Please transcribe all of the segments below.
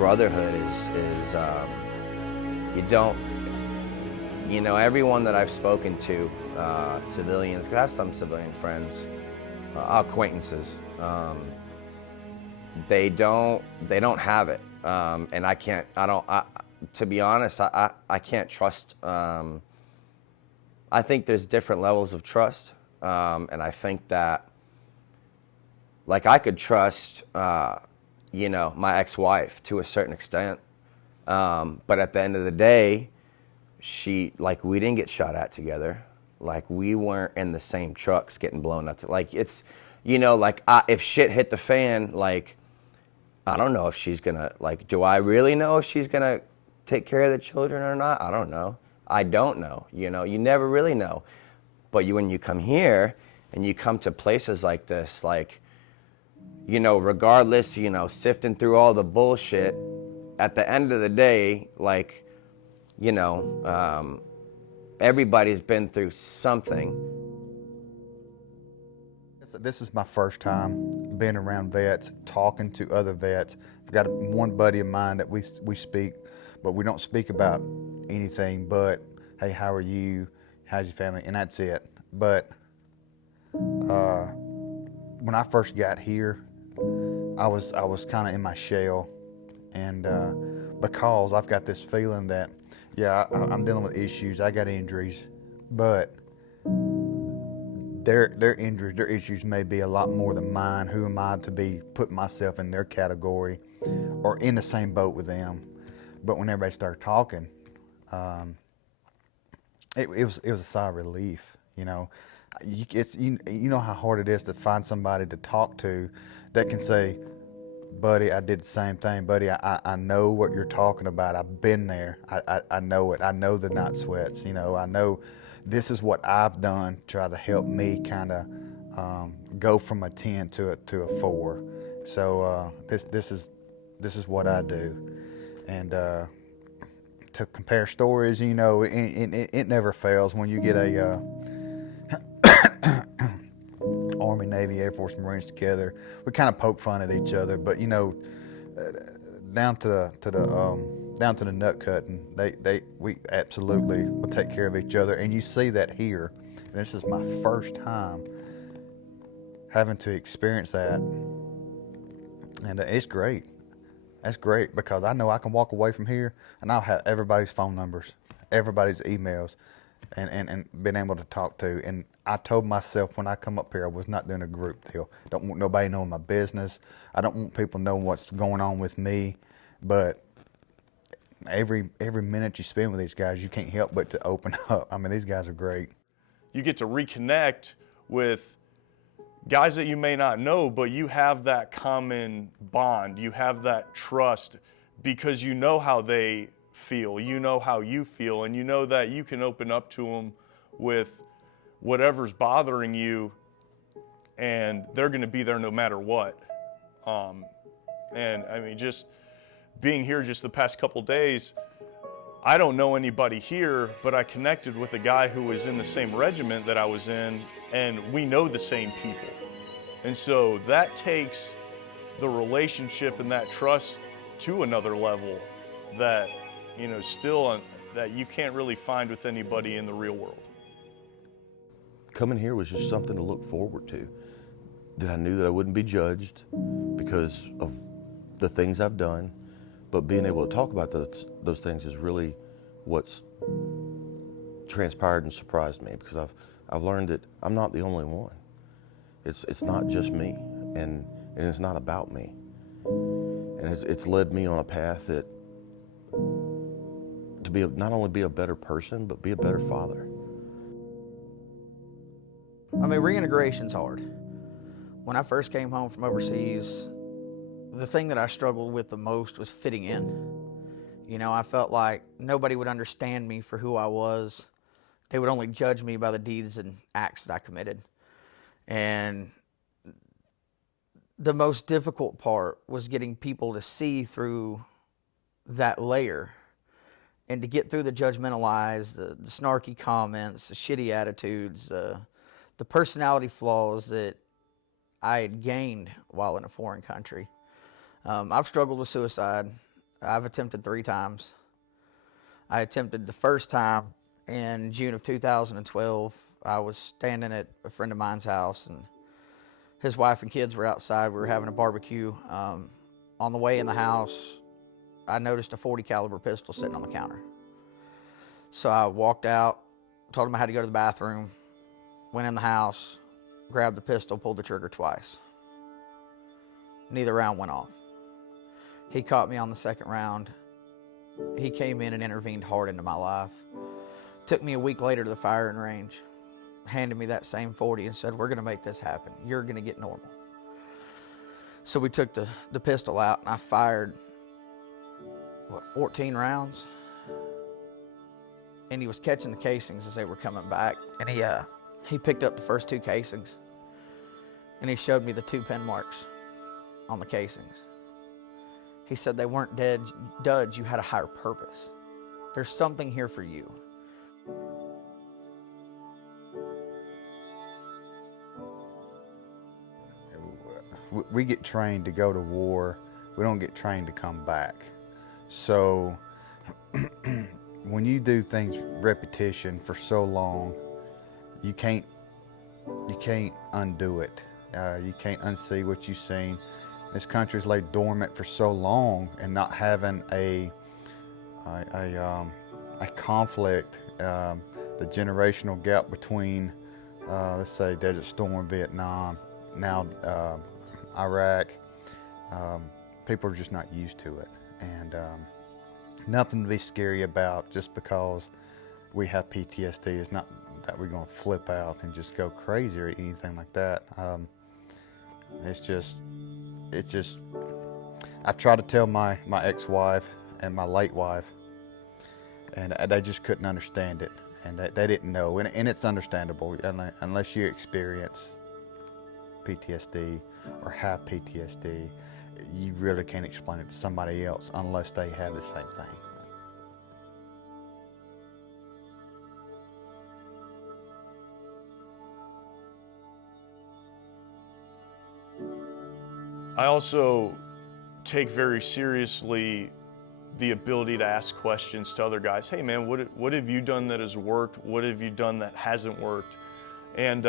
brotherhood is you don't, you know, everyone that I've spoken to, civilians, 'cause I have some civilian friends, acquaintances, they don't have it, and to be honest, I can't trust. I think there's different levels of trust, and I think that, like, I could trust, you know, my ex-wife to a certain extent, but at the end of the day, like, we didn't get shot at together. Like, we weren't in the same trucks getting blown up. Like, it's, you know, like, if shit hit the fan, like, I don't know if she's gonna, like, do I really know if she's gonna take care of the children or not? I don't know. I don't know. You know, you never really know. But when you come here and you come to places like this, like, you know, regardless, you know, sifting through all the bullshit, at the end of the day, like, you know, everybody's been through something. This is my first time being around vets, talking to other vets. I've got one buddy of mine that we speak, but we don't speak about anything but, hey, how are you? How's your family? And that's it. But when I first got here, I was kind of in my shell, and because I've got this feeling that, yeah, I'm dealing with issues, I got injuries, but their injuries, their issues may be a lot more than mine. Who am I to be putting myself in their category or in the same boat with them? But when everybody started talking, it was a sigh of relief. You know, you know how hard it is to find somebody to talk to that can say, buddy, I did the same thing. Buddy, I know what you're talking about. I've been there. I know it. I know the night sweats. You know, I know this is what I've done to try to help me kind of go from a 10 to a 4. So this is what I do. And to compare stories, you know, it never fails when you get a Army, Navy, Air Force, Marines together. We kind of poke fun at each other, but you know, down to the nut cutting, we absolutely will take care of each other, and you see that here. And this is my first time having to experience that, and it's great. That's great because I know I can walk away from here and I'll have everybody's phone numbers, everybody's emails, and been able to talk to. And I told myself when I come up here, I was not doing a group deal. Don't want nobody knowing my business. I don't want people knowing what's going on with me. But every minute you spend with these guys, you can't help but to open up. I mean, these guys are great. You get to reconnect with guys that you may not know, but you have that common bond. You have that trust because you know how they feel. You know how you feel, and you know that you can open up to them with whatever's bothering you, and they're going to be there no matter what. And I mean, just being here just the past couple days, I don't know anybody here, but I connected with a guy who was in the same regiment that I was in, and we know the same people. And so that takes the relationship and that trust to another level that, you know, still that you can't really find with anybody in the real world. Coming here was just something to look forward to. That I knew that I wouldn't be judged because of the things I've done, but being able to talk about those things is really what's transpired and surprised me, because I've learned that I'm not the only one. It's not just me, and it's not about me. And it's led me on a path that to be not only be a better person, but be a better father. I mean, reintegration's hard. When I first came home from overseas, the thing that I struggled with the most was fitting in. You know, I felt like nobody would understand me for who I was. They would only judge me by the deeds and acts that I committed. And the most difficult part was getting people to see through that layer and to get through the judgmental eyes, the snarky comments, the shitty attitudes, the personality flaws that I had gained while in a foreign country. I've struggled with suicide. I've attempted 3 times. I attempted the first time in June of 2012. I was standing at a friend of mine's house, and his wife and kids were outside. We were having a barbecue. On the way in the house, I noticed a .40 caliber pistol sitting on the counter. So I walked out, told him I had to go to the bathroom, went in the house, grabbed the pistol, pulled the trigger twice. Neither round went off. He caught me on the second round. He came in and intervened hard into my life. Took me a week later to the firing range, handed me that same .40 and said, "We're going to make this happen. You're going to get normal." So we took the pistol out, and I fired, 14 rounds? And he was catching the casings as they were coming back. And he picked up the first 2 casings, and he showed me the 2 pin marks on the casings. He said, "They weren't duds, you had a higher purpose. There's something here for you." We get trained to go to war. We don't get trained to come back. So when you do things repetition for so long, you can't undo it. You can't unsee what you've seen. This country's lay dormant for so long, and not having a conflict, the generational gap between, let's say, Desert Storm, Vietnam, now Iraq, people are just not used to it, and nothing to be scary about. Just because we have PTSD is not that we're going to flip out and just go crazy or anything like that. It's just I've tried to tell my ex-wife and my late wife, and they just couldn't understand it, and they didn't know, and it's understandable unless you experience PTSD or have PTSD. You really can't explain it to somebody else unless they have the same thing. I also take very seriously the ability to ask questions to other guys. Hey man, what have you done that has worked? What have you done that hasn't worked? And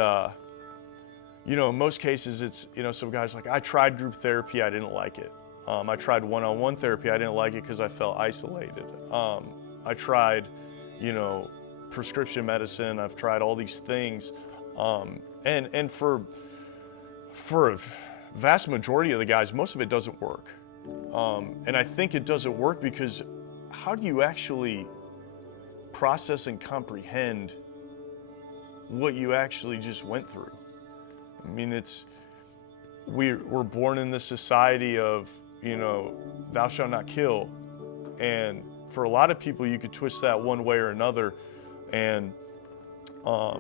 you know, in most cases it's, you know, some guys like, I tried group therapy, I didn't like it. I tried one-on-one therapy, I didn't like it because I felt isolated. I tried, you know, prescription medicine, I've tried all these things. And for a vast majority of the guys, most of it doesn't work. And I think it doesn't work because how do you actually process and comprehend what you actually just went through? I mean, we're born in this society of, you know, thou shalt not kill. And for a lot of people, you could twist that one way or another. And I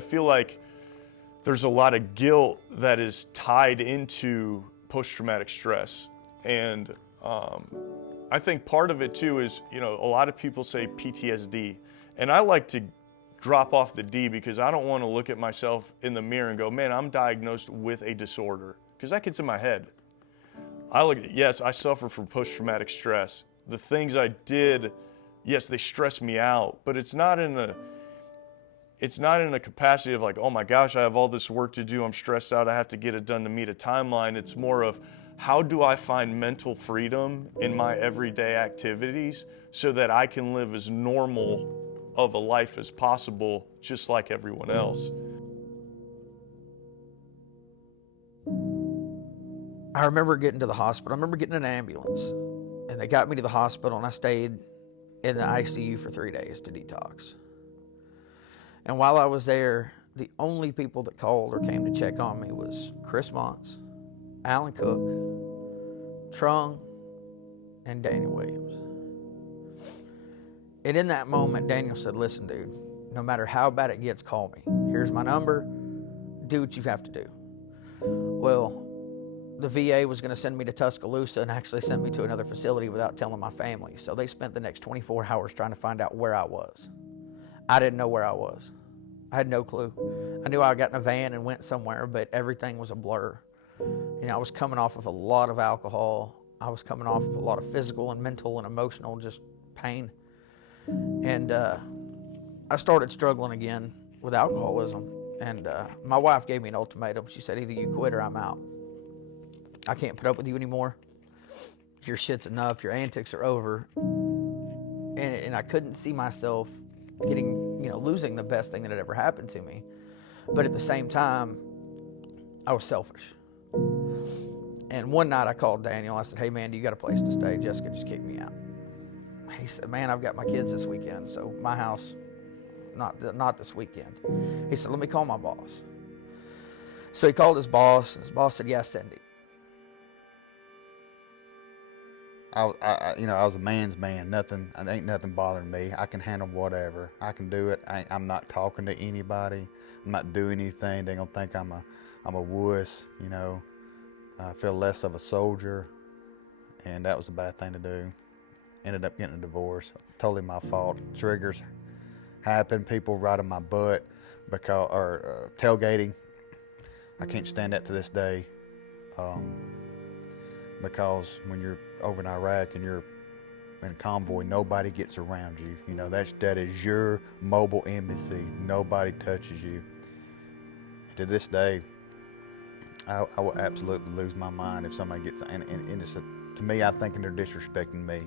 feel like there's a lot of guilt that is tied into post-traumatic stress. And I think part of it too is, you know, a lot of people say PTSD. And I like to drop off the D because I don't want to look at myself in the mirror and go, man, I'm diagnosed with a disorder, because that gets in my head. I look at, yes, I suffer from post-traumatic stress. The things I did, yes, they stress me out, but it's not in a capacity of like, oh my gosh, I have all this work to do, I'm stressed out, I have to get it done to meet a timeline. It's more of, how do I find mental freedom in my everyday activities so that I can live as normal of a life as possible, just like everyone else. I remember getting to the hospital. I remember getting an ambulance, and they got me to the hospital, and I stayed in the ICU for 3 days to detox. And while I was there, the only people that called or came to check on me was Chris Montz, Alan Cook, Trung, and Daniel Williams. And in that moment, Daniel said, listen, dude, no matter how bad it gets, call me. Here's my number. Do what you have to do. Well, the VA was going to send me to Tuscaloosa and actually sent me to another facility without telling my family. So they spent the next 24 hours trying to find out where I was. I didn't know where I was. I had no clue. I knew I got in a van and went somewhere, but everything was a blur. You know, I was coming off of a lot of alcohol, I was coming off of a lot of physical and mental and emotional just pain. And I started struggling again with alcoholism. And my wife gave me an ultimatum. She said, either you quit or I'm out. I can't put up with you anymore. Your shit's enough. Your antics are over. And I couldn't see myself losing the best thing that had ever happened to me. But at the same time, I was selfish. And one night I called Daniel. I said, hey, man, do you got a place to stay? Jessica just kicked me out. He said, man, I've got my kids this weekend, so my house, not this weekend. He said, let me call my boss. So he called his boss, and his boss said, yeah, send him. I was a man's man. Ain't nothing bothering me. I can handle whatever. I can do it. I'm not talking to anybody. I'm not doing anything. They're gonna think I'm a wuss. I feel less of a soldier, and that was a bad thing to do. Ended up getting a divorce. Totally my fault. Triggers happen. People riding my butt tailgating. I can't stand that to this day. Because when you're over in Iraq and you're in a convoy, nobody gets around you. That is your mobile embassy. Nobody touches you. To this day, I will absolutely lose my mind if somebody gets, and it's to me, I'm thinking they're disrespecting me.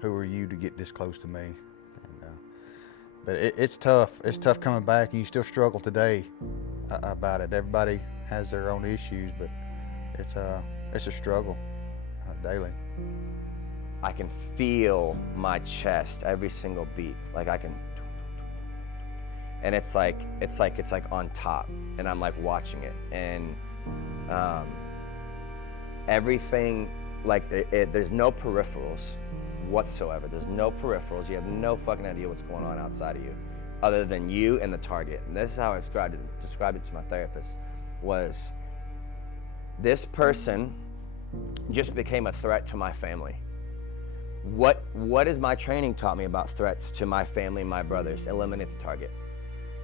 Who are you to get this close to me? But it's tough. It's tough coming back, and you still struggle today about it. Everybody has their own issues, but it's a struggle daily. I can feel my chest every single beat. Like I can, and it's like on top, and I'm like watching it, and everything, like there's no peripherals whatsoever. There's no peripherals. You have no fucking idea what's going on outside of you, other than you and the target. And this is how I described it to my therapist, was this person just became a threat to my family. What has my training taught me about threats to my family, my brothers? Eliminate the target.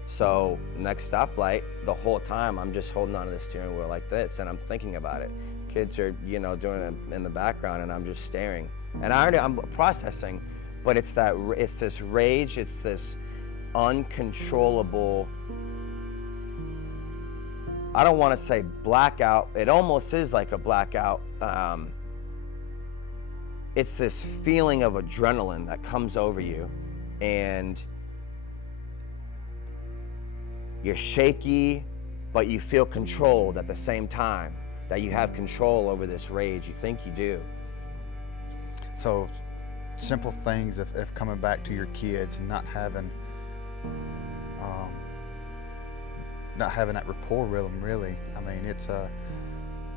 So next stoplight, the whole time I'm just holding onto the steering wheel like this, and I'm thinking about it. Kids are, doing it in the background, and I'm just staring. And I'm processing, but it's this rage, it's this uncontrollable, I don't want to say blackout. It almost is like a blackout. It's this feeling of adrenaline that comes over you, and you're shaky, but you feel controlled at the same time, that you have control over this rage. You think you do. So simple things of coming back to your kids and not having that rapport with them, really. I mean, it's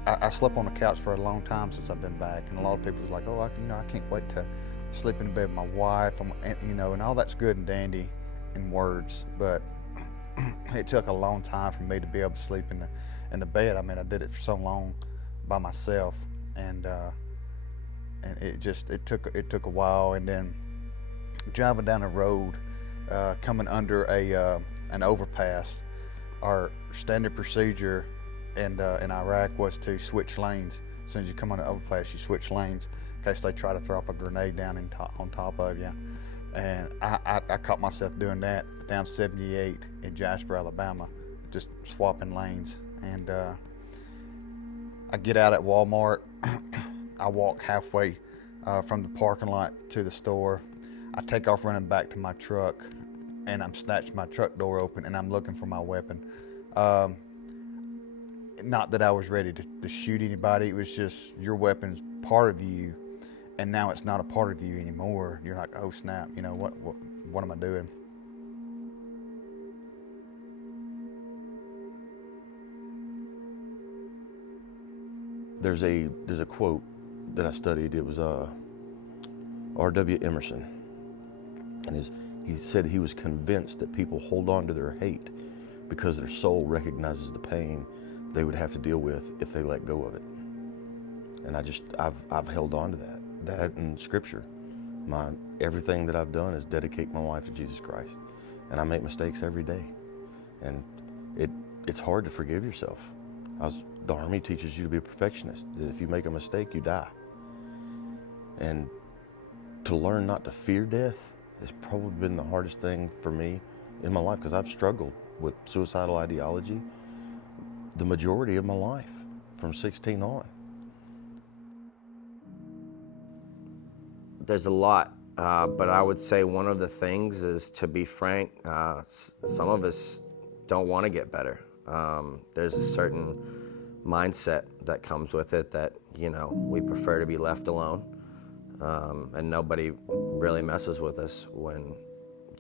I slept on the couch for a long time since I've been back, and a lot of people's like, oh, I can't wait to sleep in bed with my wife, and all that's good and dandy in words, but it took a long time for me to be able to sleep in the bed. I mean, I did it for so long by myself, and it took a while. And then driving down the road, coming under an overpass, our standard procedure in Iraq was to switch lanes. As soon as you come on the overpass, you switch lanes in case they try to throw up a grenade down on top of you. And I caught myself doing that down 78 in Jasper, Alabama, just swapping lanes. And I get out at Walmart. I walk halfway from the parking lot to the store. I take off running back to my truck, and I'm snatching my truck door open, and I'm looking for my weapon. Not that I was ready to shoot anybody. It was just, your weapon's part of you, and now it's not a part of you anymore. You're like, oh snap, what am I doing? There's a quote that I studied. It was R.W. Emerson, and he said he was convinced that people hold on to their hate because their soul recognizes the pain they would have to deal with if they let go of it. And I've held on to that in Scripture. Everything that I've done is dedicate my life to Jesus Christ, and I make mistakes every day, and it's hard to forgive yourself. The Army teaches you to be a perfectionist, that if you make a mistake, you die. And to learn not to fear death has probably been the hardest thing for me in my life, because I've struggled with suicidal ideology the majority of my life from 16 on. There's a lot, but I would say one of the things is, to be frank, some of us don't want to get better. There's a certain mindset that comes with it that, we prefer to be left alone, and nobody really messes with us when,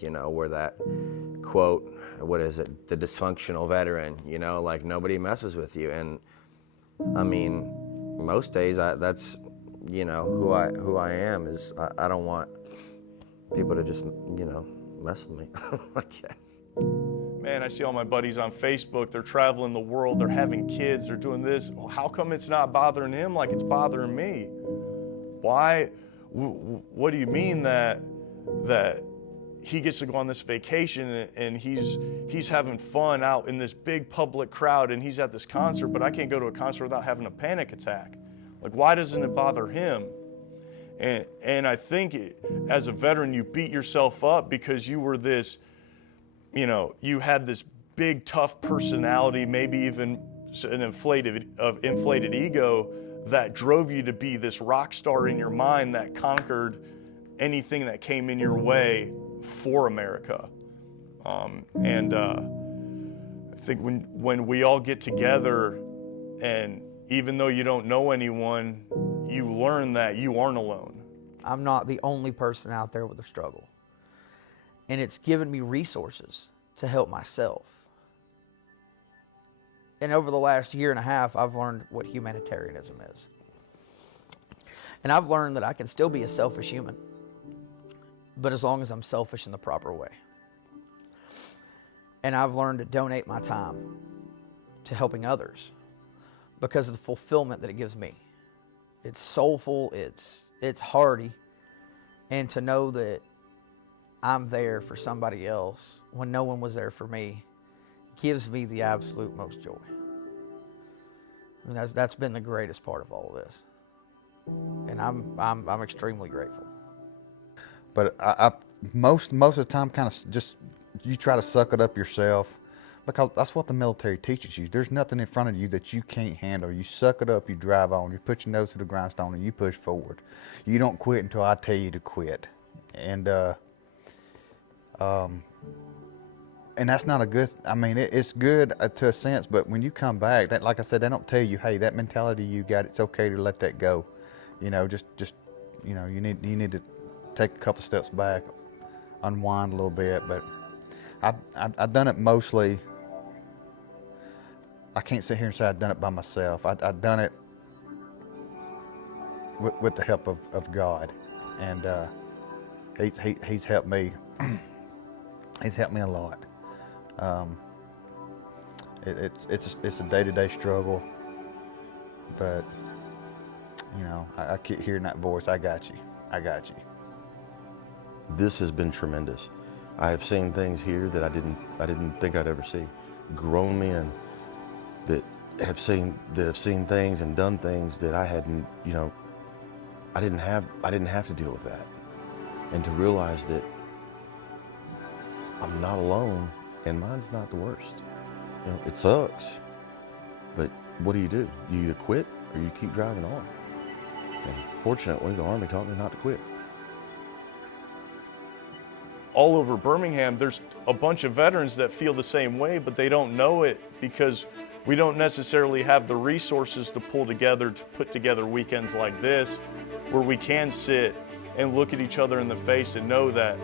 we're that, quote, what is it, the dysfunctional veteran, like nobody messes with you. And I mean, most days that's, who I am is I don't want people to just, mess with me, I guess. Man, I see all my buddies on Facebook, they're traveling the world, they're having kids, they're doing this. Well, how come it's not bothering him like it's bothering me? Why? What do you mean that he gets to go on this vacation and he's having fun out in this big public crowd and he's at this concert, but I can't go to a concert without having a panic attack? Like, why doesn't it bother him? And I think as a veteran, you beat yourself up because you were this, you had this big, tough personality, maybe even an inflated ego that drove you to be this rock star in your mind that conquered anything that came in your way for America. I think when we all get together, and even though you don't know anyone, you learn that you aren't alone. I'm not the only person out there with a struggle. And it's given me resources to help myself. And over the last year and a half, I've learned what humanitarianism is. And I've learned that I can still be a selfish human, but as long as I'm selfish in the proper way. And I've learned to donate my time to helping others because of the fulfillment that it gives me. It's soulful, it's hearty, and to know that I'm there for somebody else when no one was there for me gives me the absolute most joy. I mean, that's been the greatest part of all of this, and I'm extremely grateful. But I most of the time, kind of just you try to suck it up yourself, because that's what the military teaches you. There's nothing in front of you that you can't handle. You suck it up, you drive on, you put your nose to the grindstone, and you push forward. You don't quit until I tell you to quit. And that's not a good, I mean, it's good to a sense, but when you come back, that, like I said, they don't tell you, hey, that mentality you got, it's okay to let that go. Just you need to take a couple steps back, unwind a little bit. But I've done it mostly. I can't sit here and say I've done it by myself. I've done it with the help of God, and he's helped me. He's helped me a lot. It's a day-to-day struggle, but I keep hearing that voice. I got you. I got you. This has been tremendous. I have seen things here that I didn't think I'd ever see. Grown men that have seen things and done things that I hadn't, I didn't have to deal with that. And to realize that I'm not alone, and mine's not the worst. It sucks, but what do? You either quit or you keep driving on. And fortunately, the Army taught me not to quit. All over Birmingham, there's a bunch of veterans that feel the same way, but they don't know it because we don't necessarily have the resources to pull together, to put together weekends like this, where we can sit and look at each other in the face and know that,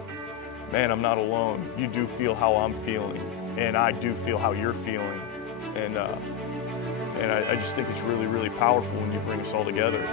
man, I'm not alone. You do feel how I'm feeling, and I do feel how you're feeling. And I just think it's really, really powerful when you bring us all together.